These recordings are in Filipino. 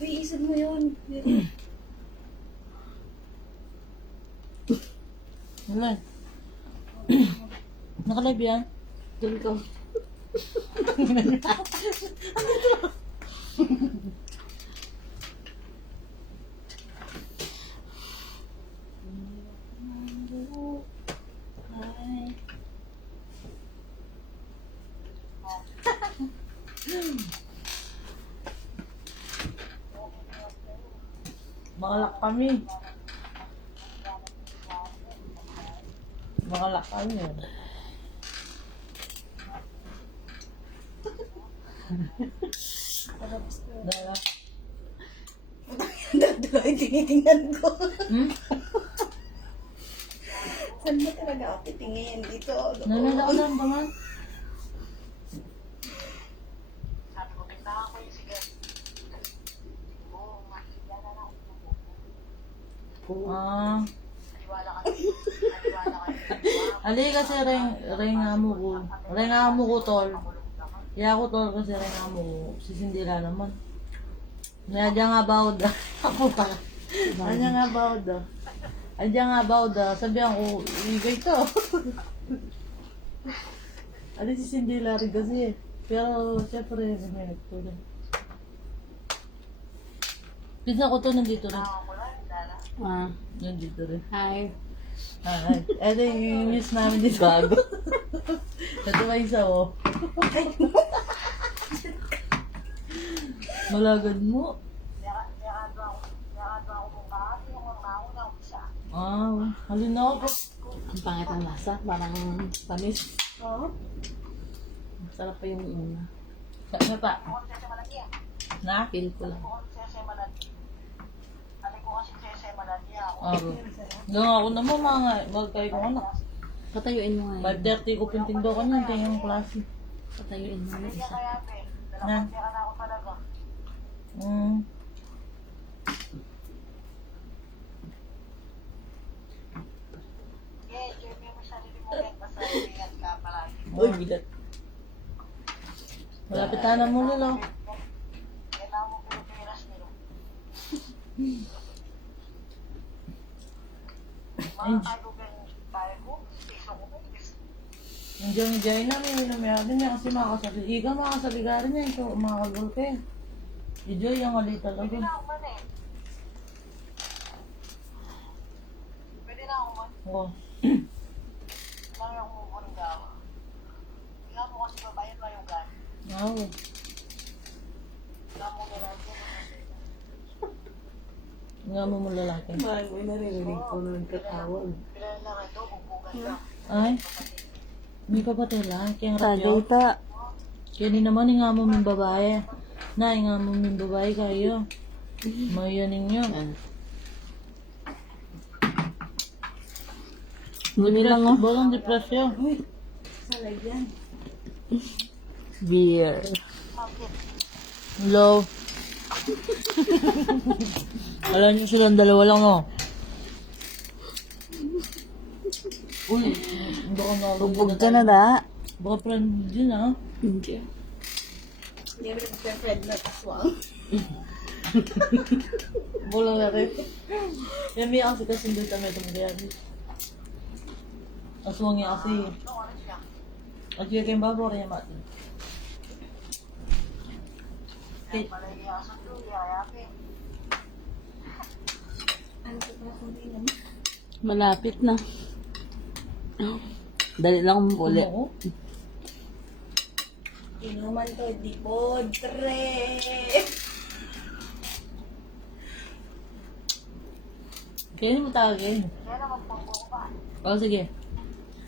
Iisad mo yun. Wala. Nakalive yan? Doon ka. Makalak kami. Makalak kami. Dala. Dala yung tinitingnan ko. Hmm? Saan mo talaga ako titingin? Dito. Nalala ko lang naman. Ah. Ali kasi renga mo ko tol. Ya ko tol kasi renga mo sisindila naman. Nadya nga bawd. Ako pa. Nadya nga bawd. Nadya nga bawd. Sabihan ko, ibig to. Ali sisindila rin kasi. Pero syempre, may nagtulong. Pinsan ko to nandito rin. Ah. Nandito rin. Hi. Ay, eto yung news namin dito. Bago. Ito ba isa oh. Malagad mo. Ah, halin na ako. Ang pangit ng lasa. Parang panis. Oo. Sarap pa yung una. Ano pa? Na? Feel ko lang. Ah, doon ako naman magkaya ko anak. Patayuin mo nga yun. 5:30 ko pintindo ka niyan, kaya yung klase. Patayuin mo yung isa. Na? Hmm. Uy, bigat. Malapit na mo lalo. Yung Jai na may namayagin niya kasi makasaligaran niya ito, makakalbol kayo. Ijoy yung mali talaga. Pwede na ako man. Oo. Lang yung umubunin ka ako. Nga mo kasi babayan pa yung gan. Oo. Nga mo na lang yun. Nga mo lalaki. Mahal mo naririnig ko ng katawag. Kailan lang ito, bubugan ka. Ay, hindi pa ba tila? Kaya Tagay rapyo. pa. Kaya ni naman nga mo min babae. Na, nga mo min babae kayo. Maya ninyo. Bumi lang oh. Balang depresyon. Uy. Salagyan. Beer. Hello. Alam niyo silang dalawa lang oh. Uy, baka Bubog ka na da. Baka friend din ah. Hindi. Hindi mo nag-friend na aswang. Bola na rin. Yan may kasi kasi hindi kami tumigyan. Aswang niya kasi. At yung kayong babor niya mati. Okay. Ano ka pa kung hindi naman? Malapit na. Dali lang uli. Oo. Inuman to, di podre. Kaya mo tawagin. Kaya naman pang buko pa. O sige.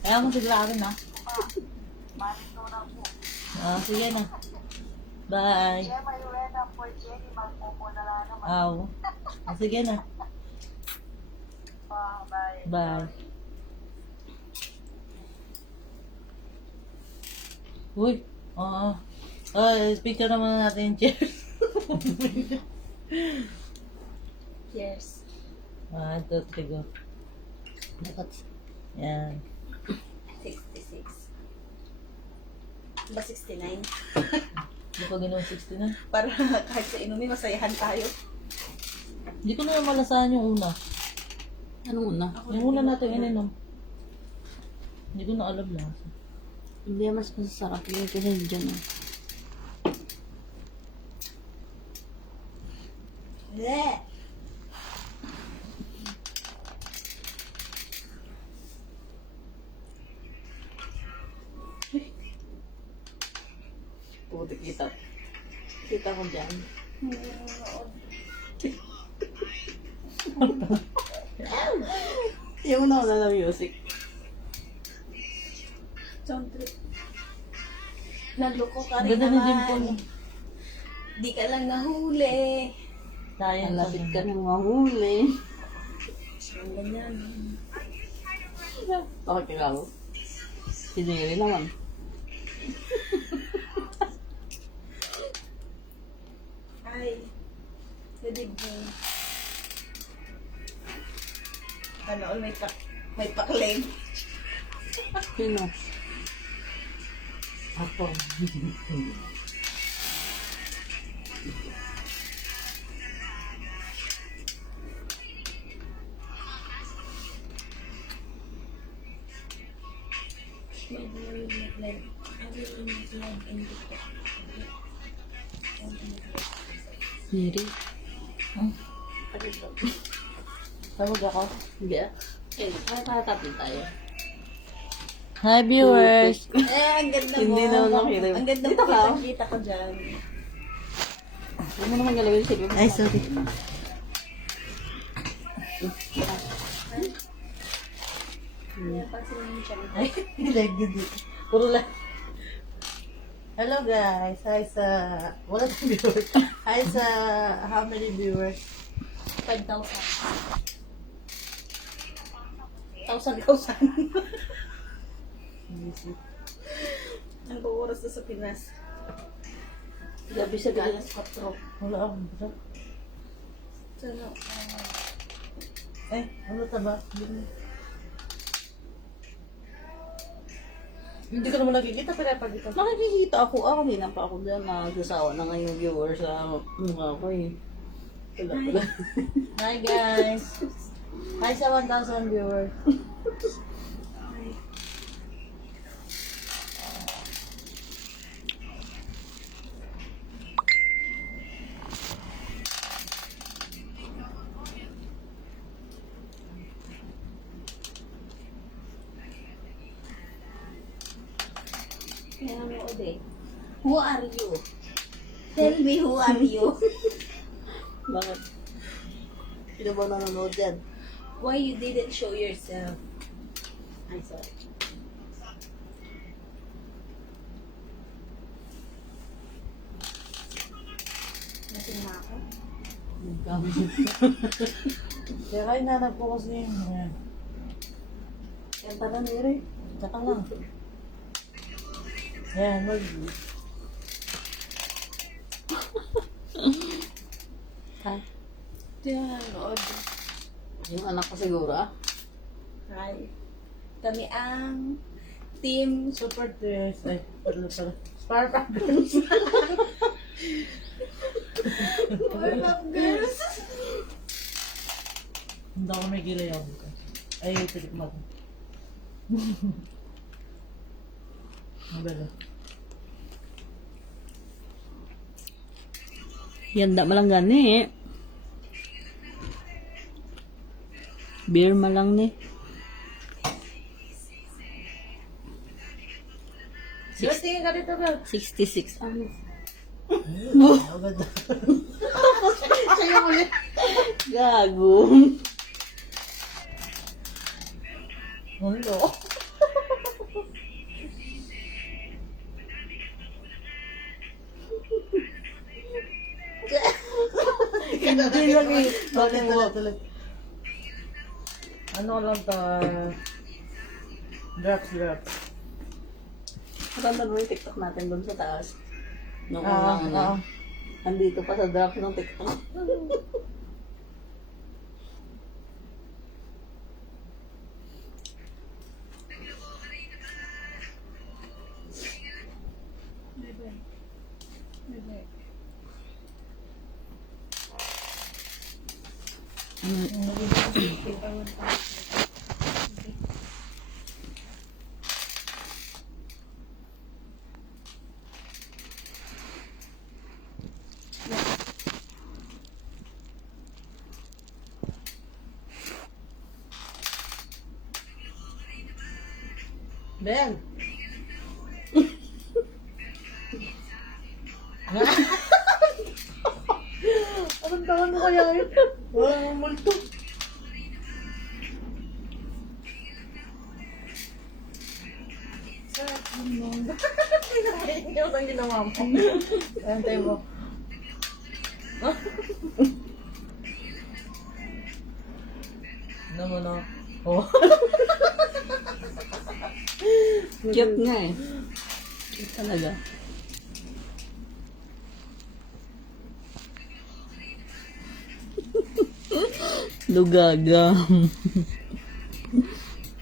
Ayaw mo sigla akin ha. Malito lang po. Ah, sige na. Bye. Kaya may uwi na po, Jenny, magpupo na lang naman. Aw. Ah, sige na. Bye. Bye. Uy. Speaker naman natin yung chair. Cheers. 1, 2, 3, go. Dapat Yan. 66. Ba 69? Hindi pa ginawa 60 na. Para kahit sa inumin, masayahan tayo. Hindi ko na malasahan yung una. Anong una? Yung una natin ininom. Hindi ko na alam lang. Hindi, mas masarap yun kasi dyan. Yeah. Puti kita. Kita ko dyan. Yung una na music. Sound trip. Naloko ka Ang rin ganda ni naman. Dimple. Di ka lang nahuli. Sayang Ang sa lapit ka ng mahuli. Ang ganyan. Bakit ka ako? Siniri naman. Ay. Pwede mo. Ano, may pa-claim. Sino? Ako. Siniri? Tawag ako. Hindi ah. Eh, nakakatapin tayo. Hi viewers! Ang ganda mo. Hindi naman nakita. Ang ganda Dito mo. ka. Kita ko dyan. Huwag mo naman galawin si Bebe. Ay, sorry. Pansin mo siya. Ay, like dito. Puro lang. Hello guys. Hi sa... Wala sa viewers. Hi sa... How many viewers? 5,000. 1,000. Ang oras na sa Pinas. Gabi sa gabi. Alas 4. Wala akong basa. Sana, Ano taba? Hindi ko naman nakikita pero pag ito. Nakikita ako. Kanina pa ako dyan. Nagsasawa na nga yung viewer sa mukha ko eh. Wala pala. Hi guys. Hi sa 1,000 viewers. nanonood eh. Who are you? Tell me who are you? Bakit? Sino ba nanonood dyan? Why you didn't show yourself? Ay, sorry. Nasing na ako. Kaya kayo nanap po kasi yun. Ayan. Kanta na nire. Tsaka lang. Ayan, mag... Ha? Ito yung nanonood. Yung anak ko siguro ah. Hi. Kami ang team Super Tears. Ay, pala. Spark Girls. Powerpuff Girls. Hindi ako may gilay ako. Ay, pilik mo ako. Ang bala. Yanda malang gani eh. Beer malang ni. Girl, tingin ka dito, girl. 66 ano? Ang ganda. Sa'yo ulit. Gago. Hulo. Hindi lang eh. Bakit tuloy? Ano lang to? Drops. Matanda mo yung TikTok natin doon sa taas. Nung Ah, unang ano. Andito pa sa drop ng TikTok. Ben! Anong taon mo kaya yun? Walang multo. Pinakainyo ang ginawa mo. Antay mo. Ano mo na? Oh. Cute nga eh. Cute talaga. Lugaga.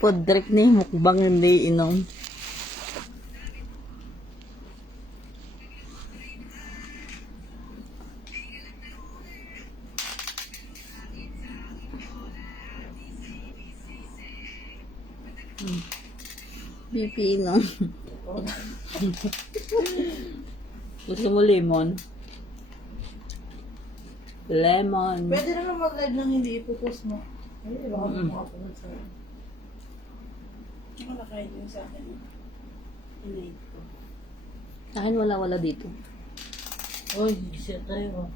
Podrek ni mukbang hindi inom. BP inom. Gusto mo lemon? Lemon. Pwede naman mag-live nang hindi ipopost mo. Ay, baka makapunod sa akin. Ako nakain yun sa akin. Inay ko. Sa akin wala dito. Uy, shit tayo.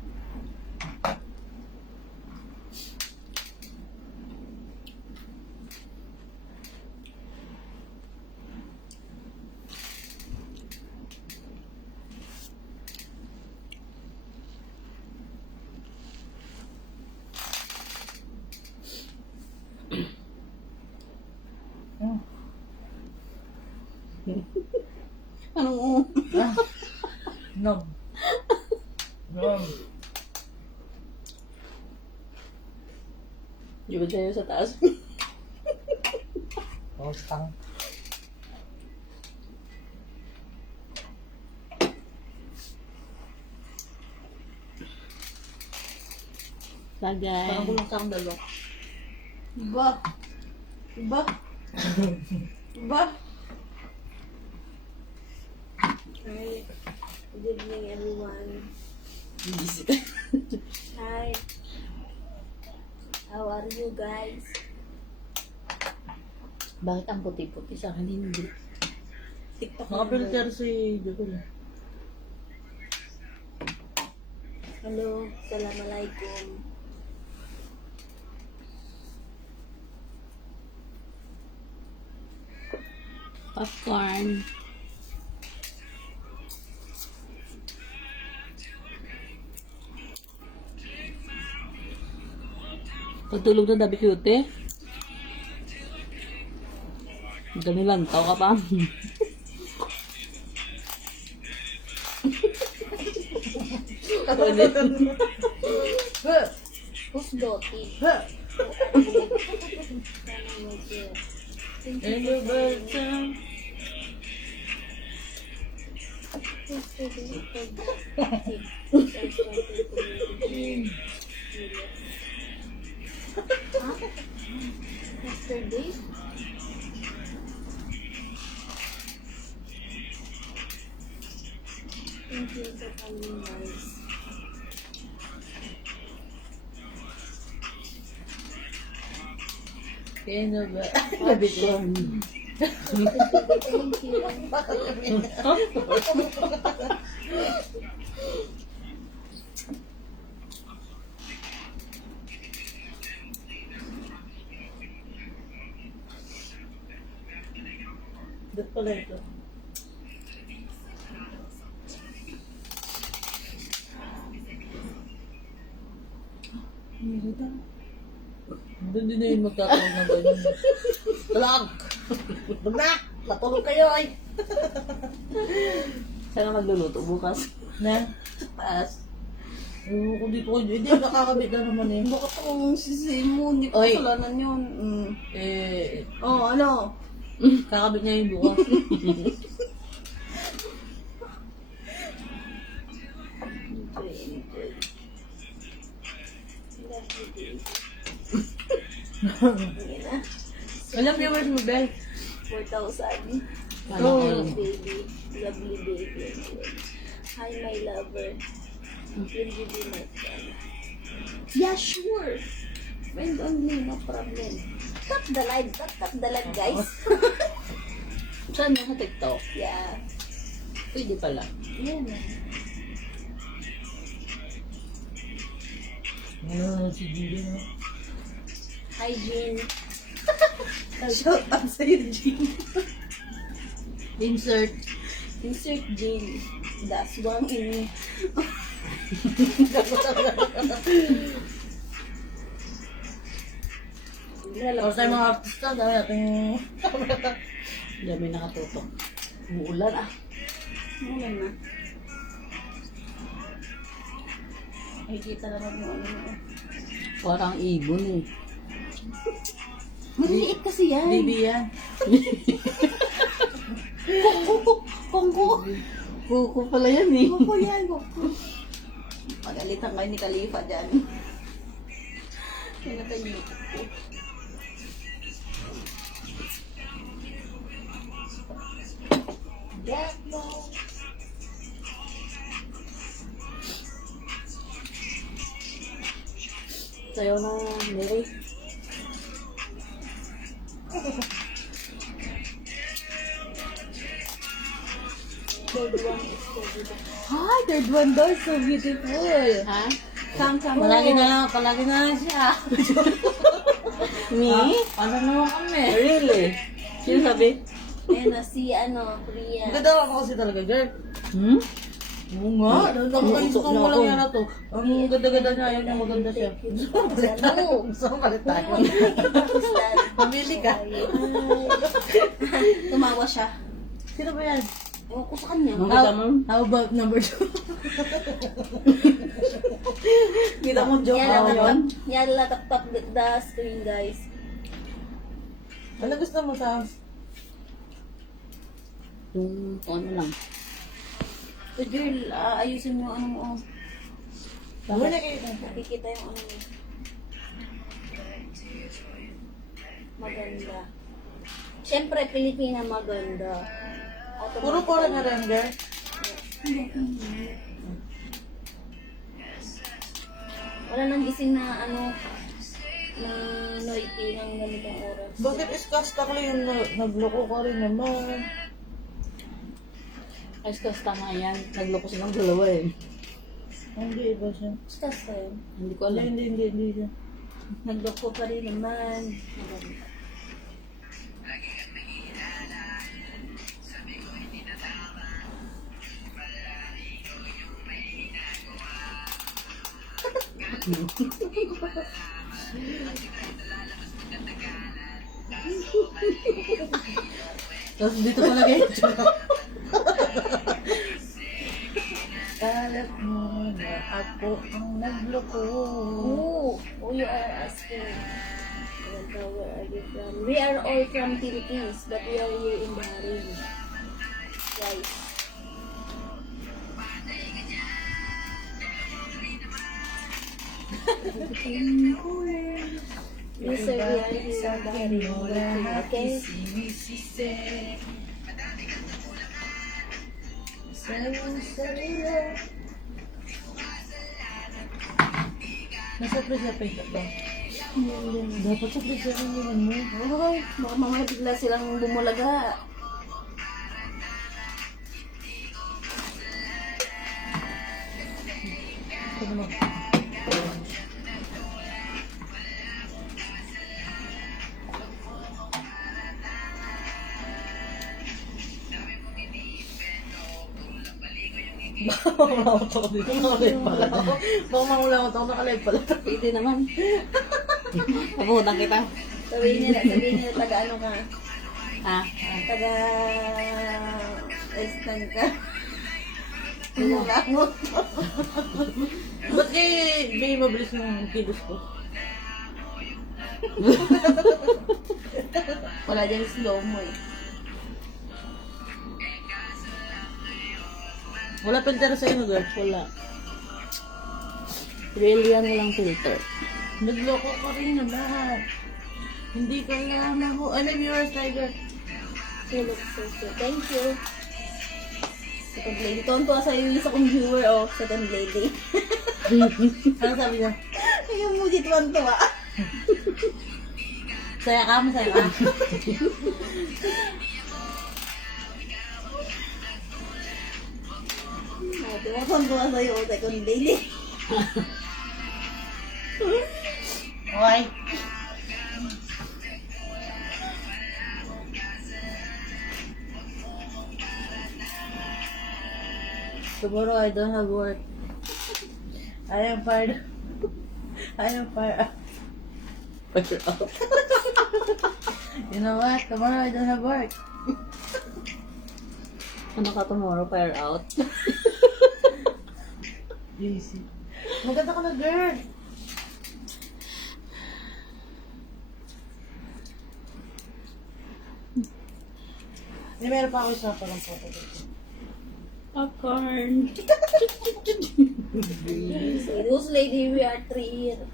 Anong Nom. Nom. Di ba tayo sa taas? Postang. Lagay. Parang bulong sa akong dalawa. Iba. Iba. Iba. Hi. Good evening, everyone. Hi. How are you guys? Bakit ang puti-puti sa akin hindi? TikTok Nakapilter si Jogol. Hello. Assalamualaikum. Popcorn. Pagtulog na dabi cute eh. Ganun taw ka pa. Who's Dottie? And the birds sing. Yesterday? Thank you for coming, guys. And the birds. Popcorn. Thank you. Ba't pala ito? Doon din na yung magtatawag ng ganyan. Talag! Wag na! Natulog kayo ay! Saan ka magluluto bukas? Na? Taas. Ewan ko dito ko. Hindi, nakakabit na naman eh. Bakit akong sisi mo? Hindi ko Oy. kasalanan yun. Oh, ano? Kakabit niya yung bukas. Enjoy, enjoy. Hindi na. Alam viewers mo, Bel? 4,000. Oh. Baby. Lovely baby. Hi, my lover. Will you be my friend? Yeah, sure. Friend only, no problem. Tap the live, guys. Saan mo sa TikTok? Yeah. Pwede pala. Yan. Ano si Gigi, no? Hi, Jean. Shout out sa'yo, Jean. Insert. Insert Jean. That's one in. Para sa mga artista, dahil natin Dami nakatutok. Umuulan ah. Ano na? Nakikita naman mo ano mo. Parang ibon eh. Maliliit kasi yan. baby yan. Kongko. Kuko pala yan eh. Kongko yan, kongko. Pagalitan kayo ni Khalifa dyan. Pinatay niyo ko. Sayo na, Mary. Third one is so beautiful. Hi, third one daw is so beautiful. Ha? Come. Palagi na lang siya. Me? Paano naman kami? Really? Sino sabi? Ayan na, si Priya. Ang ganda ako kasi talaga, girl. Hmm? Oo nga, nakakaisip ko mo lang yan na to. Ang ganda-ganda niya, yun ang maganda siya. Gusto mo palit tayo. Pamili ka. Tumawa siya. Sino ba yan? Ewan ko sa kanya. Makita mo? How about number 2? Kita mo joke Yan ako yun? Yan lang tap the screen, guys. Ano gusto mo sa... Yung ano lang. So, girl, ayusin mo ano mo. Ano nakikita? Nakikita yung ano mo. Maganda. Siyempre, Pilipina maganda. Puro pala na rin, girl. Wala nang gising na ano, na noity ng ganitong oras. Bakit iskastakli yung nagloko ka rin naman? Ayos tama yan. Nagloko silang dalawa eh. Hindi, iba siya. Stars tayo. Hindi ko alam. Hindi siya. Nagloko pa rin naman. Maganda. Tapos dito pa lagay. Kalat mo na ako ang nagloko. Oh, you are asking. Where are you from? We are all from Philippines, but we are here in Bahrain. Guys. Yes, sir, we are here in Bahrain. Okay? Nasa presyo ba? Dapat sa presyo naman mo. Ay, baka mamaya bigla silang bumulaga. Ano mo? Baka mamulakot ako dito. Nakalive pala ako. Baka mamulakot ako. Nakalive pala. Pwede naman. Pabutan kita. Sabihin nila, taga ano ka? Ha? Taga Western ka. Bumulangot. Ba't kayo may mabilis ng kilos ko? Wala dyan slow mo eh. Wala filter sa inyo, girl. Wala. Real yan walang filter. Nagloko ko rin naman. Hindi ka lang ako. Ano viewers, Tiger? You look so cute. Thank you. Second lady. Tuwan-tuwa sa'yo yung isa kong viewer, oh. Second lady. Ano sabi niya? Ayun mo, di tuwan-tuwa. Saya ka, masaya ka. Tuwan-tuwa sa'yo, oh. Second lady. Okay. Tomorrow I don't have work. I am fired. I am fired. Fire out. You know what? Tomorrow I don't have work. Ano ka tomorrow? Fire out? Easy. Maganda ka na, girl. Meron pa ako isa parang photo dito. Popcorn. Those lady, we are three here.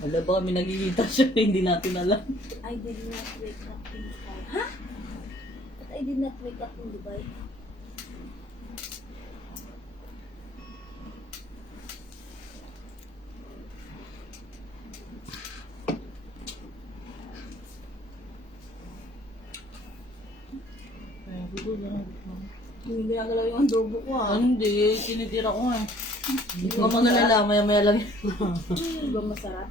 Wala ba kami nagkikita siya? Hindi natin alam. I did not wake up in Dubai. Huh? But I did not wake up in Dubai. Ay, gusto lang. Hindi ginagalaw yung adobo ko, ah. Hindi, tinitira ko nga. Hindi ko magalala, maya-maya lang. Di ba masarap?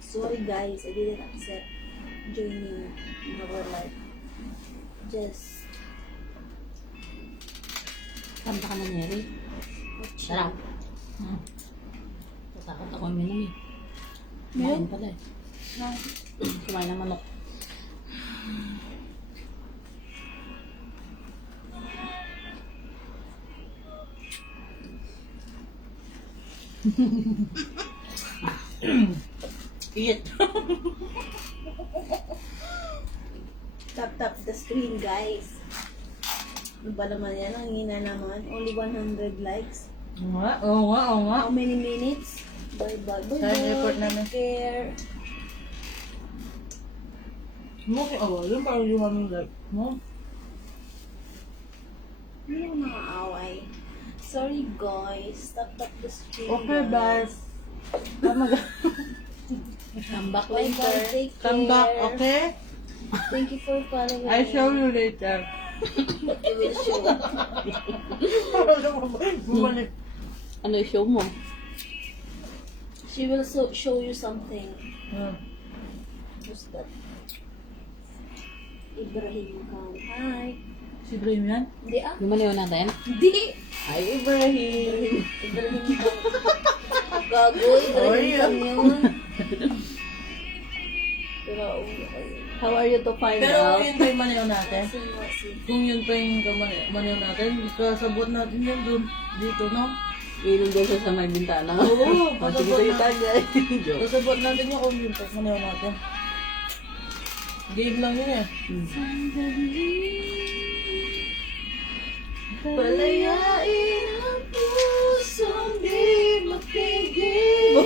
Sorry guys, I didn't accept joining in our life. Just Kanta ka na, Neri. Sarap. Tatakot ako minum eh. Kumain pala eh. Kumain ng manok. Eat. tap the screen guys. Ano ba naman yan? Ang hina naman. Only 100 likes. Oo nga, oo nga, oo nga. How many minutes? Bye bye. Bye Saan report namin? Take care. Okay, oh, yun parang yung aming like, no? Hindi ako nakaaway. Sorry guys. Tap the screen Okay, bye. guys. Come back Bye later. bye. Take care. Come back, okay? Thank you for following. I show you later. I will show. Bumalik. Ano yung show mo? She will show you something. Who's that? Ibrahim Khan. Hi. Si Ibrahim yan? Hindi ah. Yung maniw natin? Hindi. Ay, Ibrahim. Ibrahim Khan. Gago, Ibrahim Khan yun. Pero, How are you to find Pero out? kung yun pa yung maniw natin, Wasi. kung yun pa yung maniw natin, kasabot natin yan dun, dito, no? Inom daw siya sa may bintana. Oo, O, sige sa'yo tagay. Joke. Kasabot natin yung kung yun pa yung maniw natin. Game lang yun eh. Palayain ang pusong di mapigil.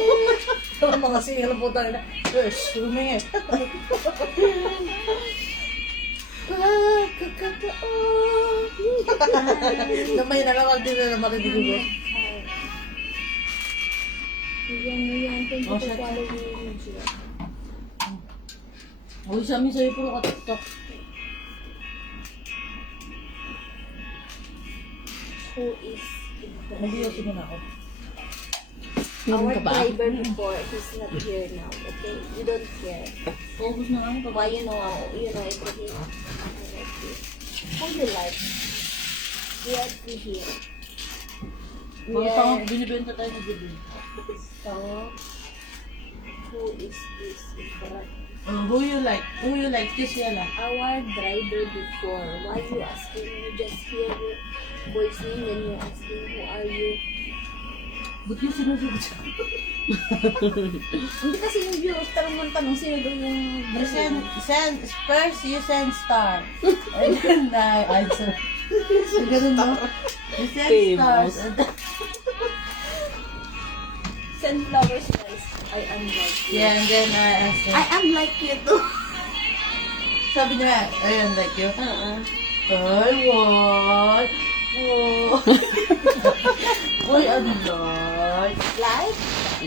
Ang mga single po tayo na, sumingit. Pagkakataon. Damay na lang din na marinig ko. Yan. Thank you Oh, for shut up. following. Gia. Uy, sa amin sa'yo puro ka-tiktok. Who is Ibrahim? Mag-iosig na ako. Our Meron ka ba? driver before, he's not here now, okay? You don't care. Focus na lang. Why you know Ibrahim? Who you like? We are three here. We Pag tanga, are binibenta tayo ng gabi. tanga. Who is this Ibrahim? Who you like? Who you like? Kiss yala. Our driver before. Why you asking? You just hear your voice name and you're asking who are you? Ba't yung sinusunod siya? Hindi kasi yung viewers tanong sino daw yung You send, first you send star. And then I answer. Ganun ba? He said Famous. stars. Send flowers, guys. I am like you. Yeah, and then I asked him. I am like you too. Sabi niya, ayun, like you. Ay, what? Oh. Uy, ano like? Like?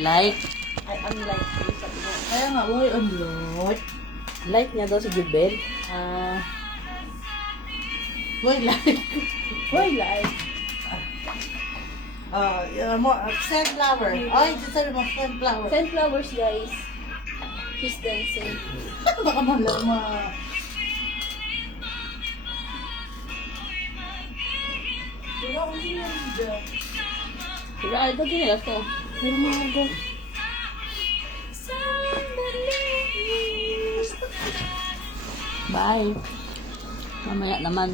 Like. I am like you. Sabi niya. Kaya nga, uy, ano like? Like niya daw si Jubel. Uy, like. Why like? More, send flower. Ay, sabi mo, send flower. Send flowers, guys. He's dancing. Baka malama. Wala akong sinabi dyan. Sila ay dati nila to. Pero mga go. Bye. Mamaya naman.